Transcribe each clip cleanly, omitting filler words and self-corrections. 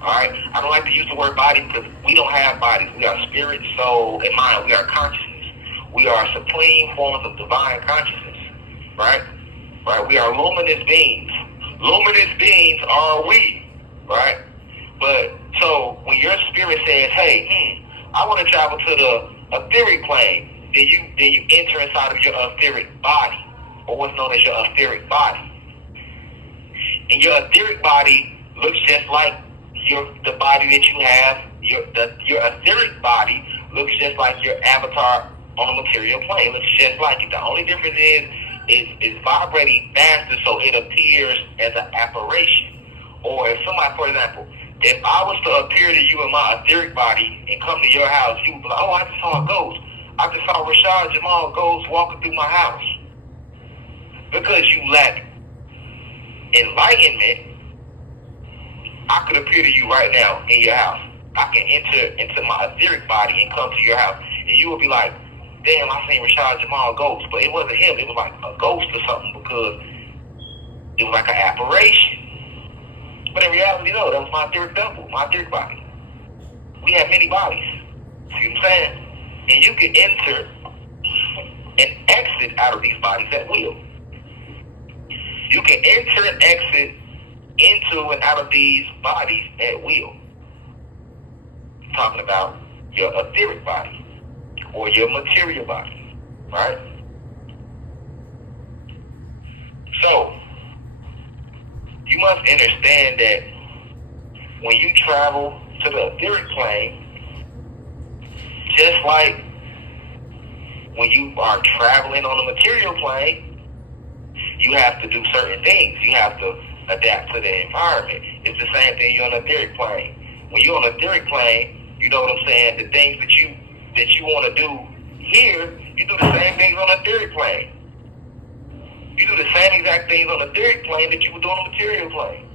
Alright? I don't like to use the word body because we don't have bodies. We are spirit, soul, and mind. We are consciousness. We are supreme forms of divine consciousness. Right? Right? We are luminous beings. Luminous beings are we. Right? But so when your spirit says, hey, I want to travel to the etheric plane, then you enter inside of your etheric body, or what's known as your etheric body. And your etheric body looks just like the body that you have. Your etheric body looks just like your avatar on a material plane. It looks just like it. The only difference is vibrating faster, so it appears as an apparition. Or if somebody, for example, if I was to appear to you in my etheric body and come to your house, you would be like, oh, I just saw a ghost. I just saw Rashad, Jamal ghost walking through my house. Because you lack enlightenment, I could appear to you right now in your house. I can enter into my etheric body and come to your house. And you would be like, damn, I seen Rashad Jamal ghost. But it wasn't him. It was like a ghost or something because it was like an apparition. But in reality, no, that was my etheric temple, my etheric body. We have many bodies. See what I'm saying? And you can enter and exit out of these bodies at will. You can enter and exit into and out of these bodies at will. I'm talking about your etheric body or your material body, right? So, you must understand that when you travel to the etheric plane, just like when you are traveling on the material plane, you have to do certain things. You have to adapt to the environment. It's the same thing you're on the etheric plane. When you're on the etheric plane, you know what I'm saying? The things that you want to do here, you do the same things on the etheric plane. You do the same exact things on the etheric plane that you would do on the material plane.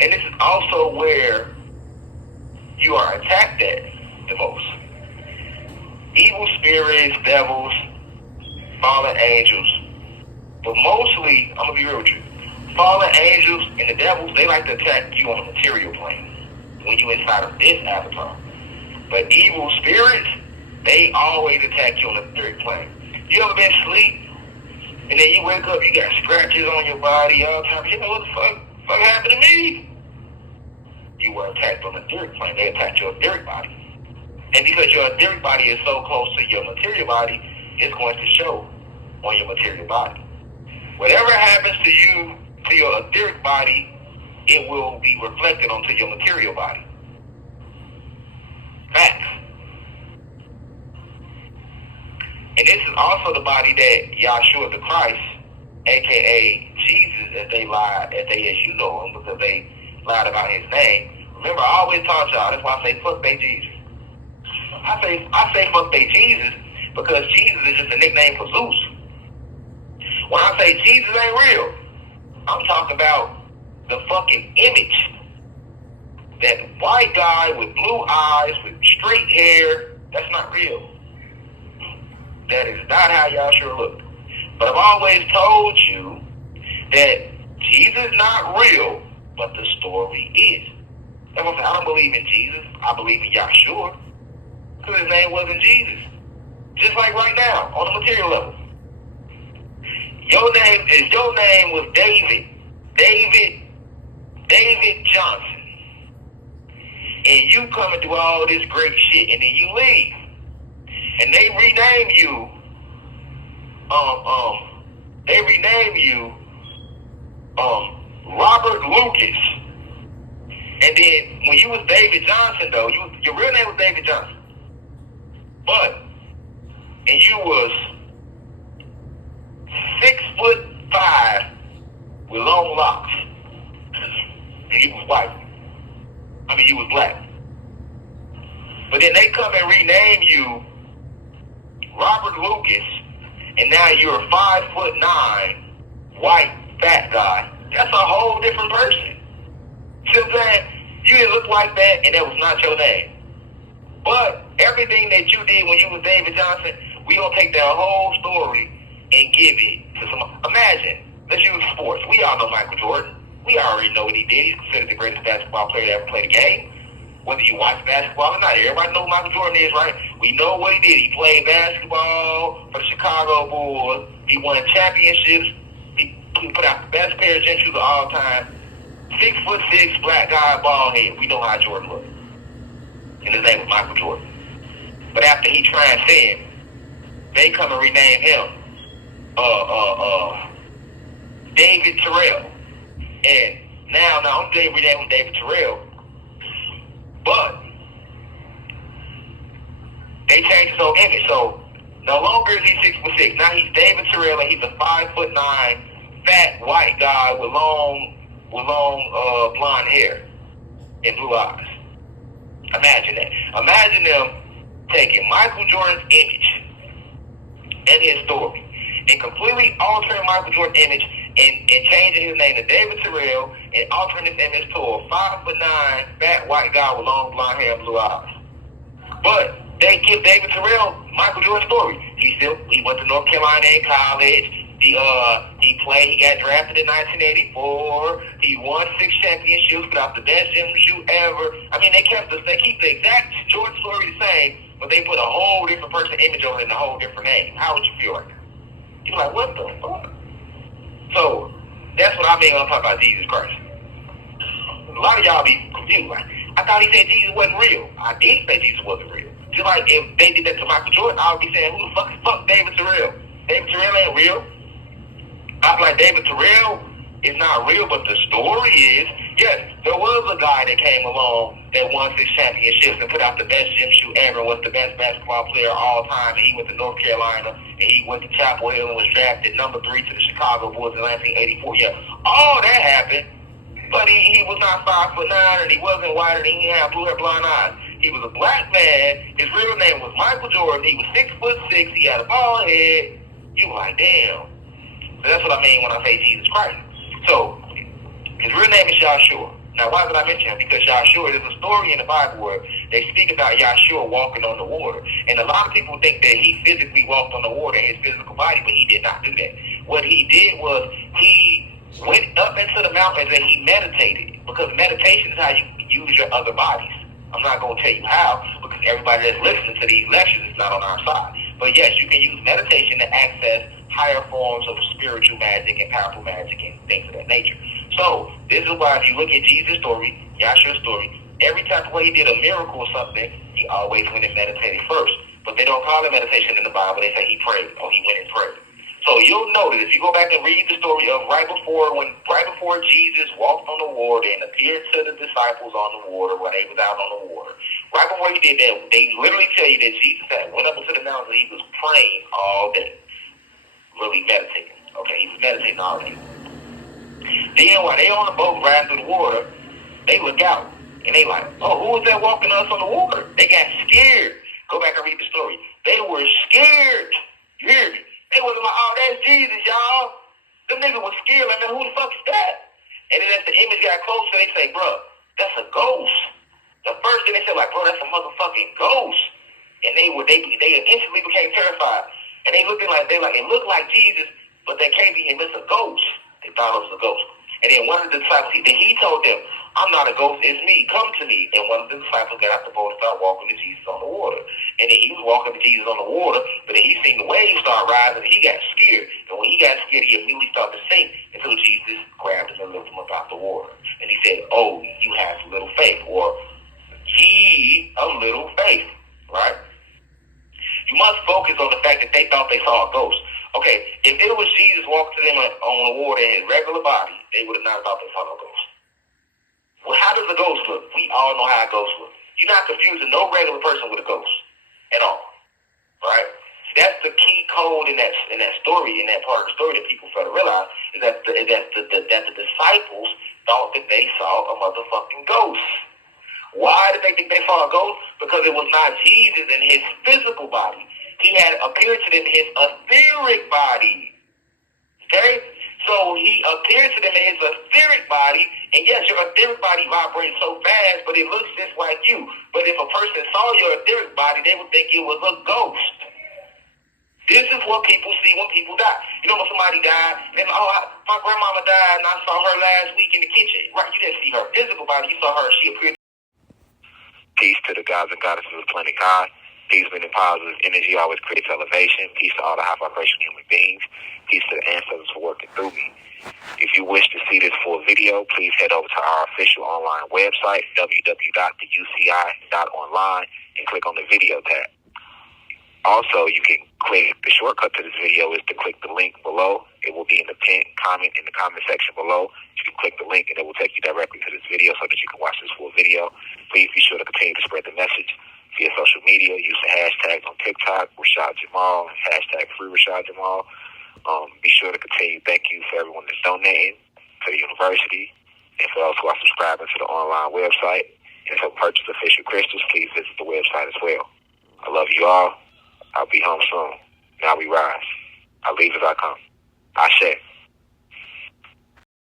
And this is also where you are attacked at the most. Evil spirits, devils, fallen angels. But mostly, I'm going to be real with you, fallen angels and the devils, they like to attack you on the material plane when you're inside of this avatar. But evil spirits, they always attack you on the etheric plane. You ever been asleep and then you wake up, you got scratches on your body all the time. You know what the fuck happened to me? You were attacked on the etheric plane. They attacked your etheric body. And because your etheric body is so close to your material body, it's going to show on your material body. Whatever happens to you, to your etheric body, it will be reflected onto your material body. Facts. And this is also the body that Yeshua the Christ, aka Jesus, as you know him, because they lied about his name. Remember, I always taught y'all, that's why I say fuck they Jesus. I say fuck they Jesus because Jesus is just a nickname for Zeus. When I say Jesus ain't real, I'm talking about the fucking image. That white guy with blue eyes, with straight hair, that's not real. That is not how Yeshua looked. But I've always told you that Jesus is not real, but the story is. That's what I'm saying. I don't believe in Jesus. I believe in Yeshua. Because his name wasn't Jesus. Just like right now, on the material level. Your name was David. David Johnson. And you come and do all this great shit and then you leave. And they rename you Robert Lucas. And then when you was David Johnson though, your real name was David Johnson. And you was 6'5" with long locks. And you was white. You was black. But then they come and rename you Robert Lucas, and now you're a 5'9" white fat guy. That's a whole different person. See what I'm saying? You didn't look like that, and that was not your name. But everything that you did when you was David Johnson, we gonna take that whole story and give it to someone. Imagine, let's use sports. We all know Michael Jordan. We already know what he did. He's considered the greatest basketball player to ever play the game. Whether you watch basketball or not, everybody knows who Michael Jordan is, right? We know what he did. He played basketball for the Chicago Bulls. He won championships. He put out the best pair of gym shoes of all time. 6'6", black guy, bald head. We know how Jordan looked. And his name was Michael Jordan. But after he transcended, they come and rename him David Terrell. And now I'm going to rename him David Terrell. But they changed his whole image. So no longer is he 6'6". Now he's David Terrell, and he's a 5'9", fat white guy with long blonde hair and blue eyes. Imagine that. Imagine them taking Michael Jordan's image and his story and completely altering Michael Jordan's image and changing his name to David Terrell and altering his image to a 5'9", fat white guy with long blonde hair and blue eyes. But they give David Terrell Michael Jordan's story. He went to North Carolina in college. He played. He got drafted in 1984. He won 6 championships, put out the best gym shoe ever. I mean, they keep the exact Jordan story the same, but they put a whole different person image on it and a whole different name. How would you feel right now? You're like, what the fuck? So that's what I mean when I'm talking about Jesus Christ. A lot of y'all be confused. Like, I thought he said Jesus wasn't real. I did say Jesus wasn't real. Just like if they did that to Michael Jordan, I would be saying, who the fuck David Terrell? David Terrell ain't real. I was like, David Terrell is not real, but the story is, yes, there was a guy that came along that won 6 championships and put out the best gym shoe ever, was the best basketball player of all time, and he went to North Carolina, and he went to Chapel Hill and was drafted number 3 to the Chicago Bulls in 1984. Yeah, all that happened, but he was not 5'9", and he wasn't white, and he had blue hair, blonde eyes. He was a black man. His real name was Michael Jordan. He was 6'6". He had a bald head. You were like, damn. So that's what I mean when I say Jesus Christ. So his real name is Yeshua. Now, why did I mention him? Because Yeshua, there's a story in the Bible where they speak about Yeshua walking on the water. And a lot of people think that he physically walked on the water in his physical body, but he did not do that. What he did was he went up into the mountains and he meditated. Because meditation is how you use your other bodies. I'm not going to tell you how, because everybody that's listening to these lectures is not on our side. But yes, you can use meditation to access higher forms of spiritual magic and powerful magic and things of that nature. So this is why if you look at Jesus' story, Yeshua's story, every time he did a miracle or something, he always went and meditated first. But they don't call it meditation in the Bible. They say he prayed or he went and prayed. So you'll notice if you go back and read the story of right before Jesus walked on the water and appeared to the disciples on the water when they was out on the water. Right before he did that, they literally tell you that Jesus went up into the mountain and he was praying all day. Really meditating. Okay, he was meditating all day. Then while they on the boat riding through the water, they look out and they like, oh, who was that walking us on the water? They got scared. Go back and read the story. They were scared. You hear me? They wasn't like, oh, that's Jesus, y'all. Them niggas was scared. Like, man, who the fuck is that? And then as the image got closer, they say, bro, that's a ghost. The first thing they said, like, bro, that's a motherfucking ghost. And they instantly became terrified. And they looked like, it looked like Jesus, but that can't be him. It's a ghost. They thought it was a ghost. And then one of the disciples, he told them, I'm not a ghost, it's me, come to me. And one of the disciples got out the boat and started walking to Jesus on the water. And then he was walking to Jesus on the water, but then he seen the waves start rising, and he got scared. And when he got scared, he immediately started to sink until Jesus grabbed him and lifted him up out the water. And he said, oh, you have little faith, or ye of little faith, right? You must focus on the fact that they thought they saw a ghost. Okay, if it was Jesus walking to them on the water in his regular body, they would have not thought they saw no ghost. Well, how does a ghost look? We all know how a ghost looks. You're not confusing no regular person with a ghost at all, right? That's the key code in that story, in that part of the story that people fail to realize, is that the disciples thought that they saw a motherfucking ghost. Why did they think they saw a ghost? Because it was not Jesus in his physical body. He had appeared to them in his etheric body. Okay? So he appeared to them in his etheric body, and yes, your etheric body vibrates so fast, but it looks just like you. But if a person saw your etheric body, they would think it was a ghost. This is what people see when people die. You know, when somebody died, then, my grandmama died, and I saw her last week in the kitchen. Right? You didn't see her physical body. You saw her. She appeared. Peace to the gods and goddesses of planet God. Peace, meaning positive energy always creates elevation. Peace to all the high vibration human beings. Peace to the ancestors for working through me. If you wish to see this full video, please head over to our official online website, www.theuci.online, and click on the video tab. Also, you can click, the shortcut to this video is to click the link below. It will be in the pinned comment in the comment section below. You can click the link and it will take you directly to this video so that you can watch this full video. Please be sure to continue to spread the message via social media. Use the hashtags on TikTok, Rashad Jamal, hashtag free Rashad Jamal. Be sure to continue. Thank you for everyone that's donating to the university and for those who are subscribing to the online website. And to purchase official crystals, please visit the website as well. I love you all. I'll be home soon. Now we rise. I leave as I come. Ashe.